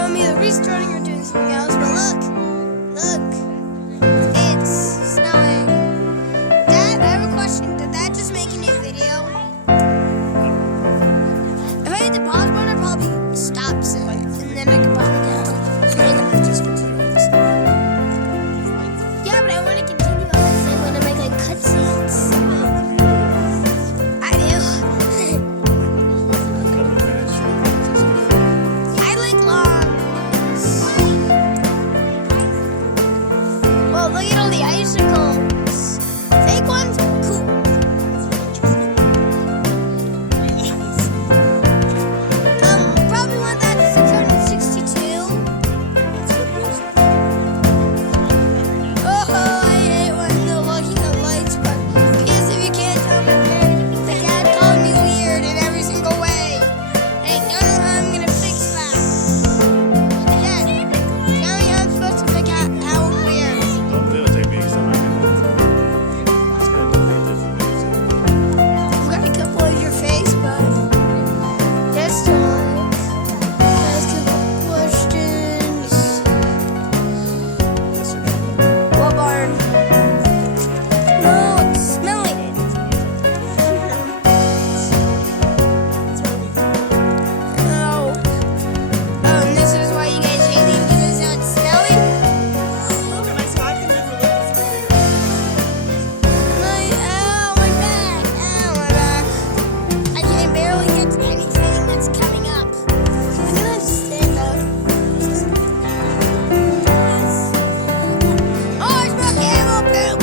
I'm either restarting or doing something else. But look, it's snowing. Dad, I have a question. Did that just make a new video? If I hit the pause button, it probably stops it, and then I can probably go. Yeah, but I want to continue on this. I want to make like cutscenes. I do. I like longs. Well, look at all the icicles. Fake ones, cool. Probably want that 662. Oh, I hate when they're looking at lights, but because if you can't tell me, the cat called me weird in every single way. I don't know how I'm gonna fix that. Again, tell me how I'm supposed to fix how I'm weird. It'll take me a second. I've got a couple of your face, but this time, ask a couple questions. What barn? No, it's smelling it. No. This is why you guys hate me because it's not smelling? My back. I can barely get to anything that's coming up. I'm gonna stand up. Oh, I smell camel poop.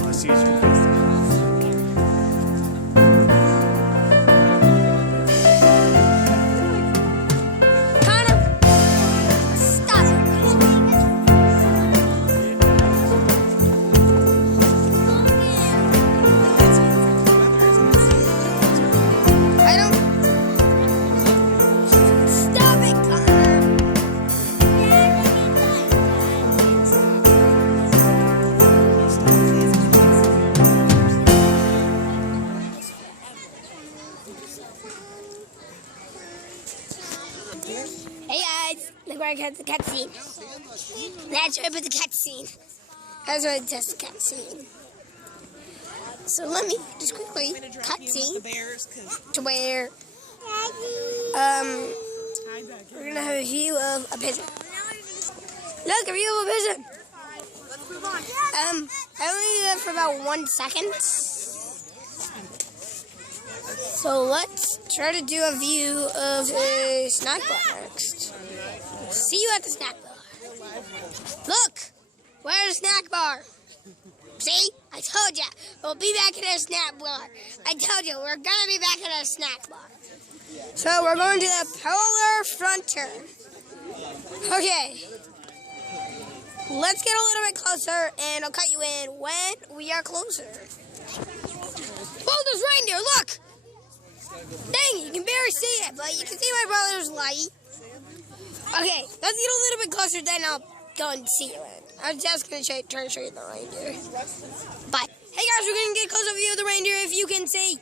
I see you. Connor, stop. I don't. Stop it, Connor. Hey guys, look where I got the cutscene. That's where I put the cutscene. That's where I test the cutscene. So let me just quickly cutscene to where we're gonna have a view of a pigeon. Look, a view of a pigeon. I only did that for about 1 second. So let's try to do a view of a snack bar next. See you at the snack bar. Look, where's the snack bar? See, I told you, we'll be back at our snack bar. I told you, we're gonna be back at our snack bar. So we're going to the Polar Frontier. Okay, let's get a little bit closer, and I'll cut you in when we are closer. Whoa, there's reindeer, look! Dang, you can barely see it, but you can see my brother's light. Okay, let's get a little bit closer, then I'll go and see you in. I'm just going to try to show you the reindeer. But, hey guys, we're going to get a closer view of the reindeer if you can see.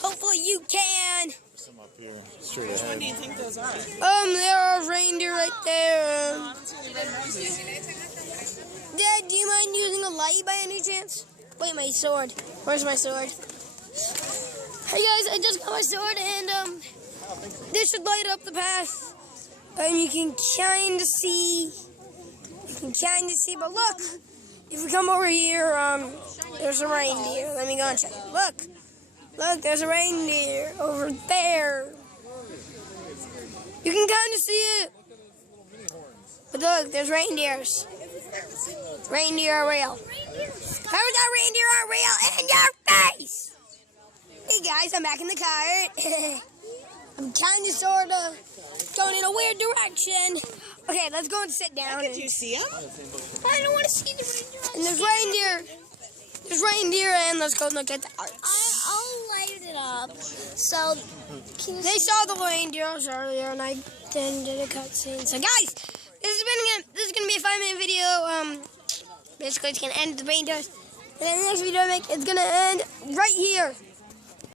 Hopefully you can. Some up here, straight ahead. Which one do you think those are? There are reindeer right there. Dad, do you mind using a light by any chance? Wait, my sword. Where's my sword? Hey guys, I just got my sword and this should light up the path. You can kind of see. But look, if we come over here, there's a reindeer. Let me go and check it. Look, there's a reindeer over there. You can kind of see it. But look, there's reindeers. Reindeer are real. How is that reindeer are real in your face? Hey guys, I'm back in the car. I'm kind of sort of going in a weird direction. Okay, let's go and sit down. Did you see him? I don't want to see the reindeer. And there's reindeer. There's reindeer, and let's go look at the arts. I'll light it up. up. So They saw the reindeers earlier, and I then did a cutscene. So, guys, this is gonna be a 5-minute video. Basically, it's gonna end the reindeers, and then the next video I make, it's gonna end right here.